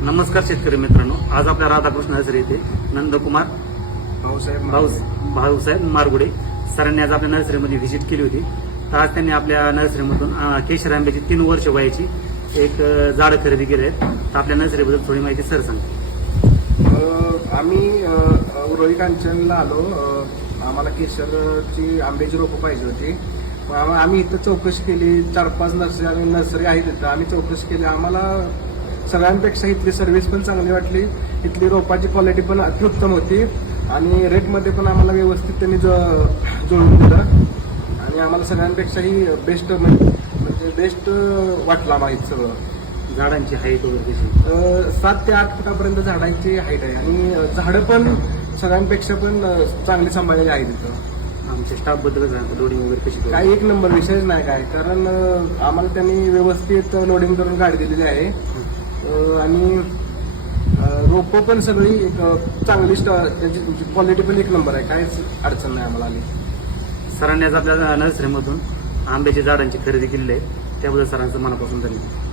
नमस्कार शेतकरी मित्रांनो, आज आपल्या राधाकृष्ण नर्सरी येथे नंदकुमार भाऊसाहेब मारगुडे सरांनी आज आपल्या नर्सरीमध्ये व्हिजिट केली होती. तर आज त्यांनी आपल्या नर्सरीमधून केशर आंब्याची 3 वर्ष वयाची एक झाड खरेदी केली आहेत. तर आपल्या नर्सरीबद्दल थोडी माहिती सर सांगा. आम्ही रोही कांचनला आलो. आम्हाला केशरची आंब्याची रोपं पाहिजे होती. आम्ही इथं चौकशी केली. 4-5 नर्सरी आहेत तिथं. आम्ही चौकशी केली. आम्हाला सगळ्यांपेक्षा इथली सर्व्हिस पण चांगली वाटली. इथली रोपाची क्वालिटी पण अत्युत्तम होती आणि रेटमध्ये पण आम्हाला व्यवस्थित त्यांनी जुळवून दिलं आणि आम्हाला सगळ्यांपेक्षाही बेस्ट म्हणजे बेस्ट वाटलं आम्हाला सगळं. झाडांची हाईट वगैरे कशी? 7 ते 8 फुटापर्यंत झाडांची हाईट आहे आणि झाडं पण सगळ्यांपेक्षा पण चांगली सांभाळलेली आहे तिथं. आमच्या स्टाफ बद्दल लोडिंग वगैरे कशी? काय एक नंबर विषयच नाही काय, कारण आम्हाला त्यांनी व्यवस्थित लोडिंग करून गाडी दिलेली आहे आणि रोपं पण सगळी एक चांगली त्याची क्वालिटी पण एक नंबर आहे. काहीच अडचण नाही आम्हाला आली. सरांनी आज आपल्या नर्सरीमधून आंब्याच्या झाडांची खरेदी केलेली आहे. त्याबद्दल सरांचं मनापासून धन्यवाद.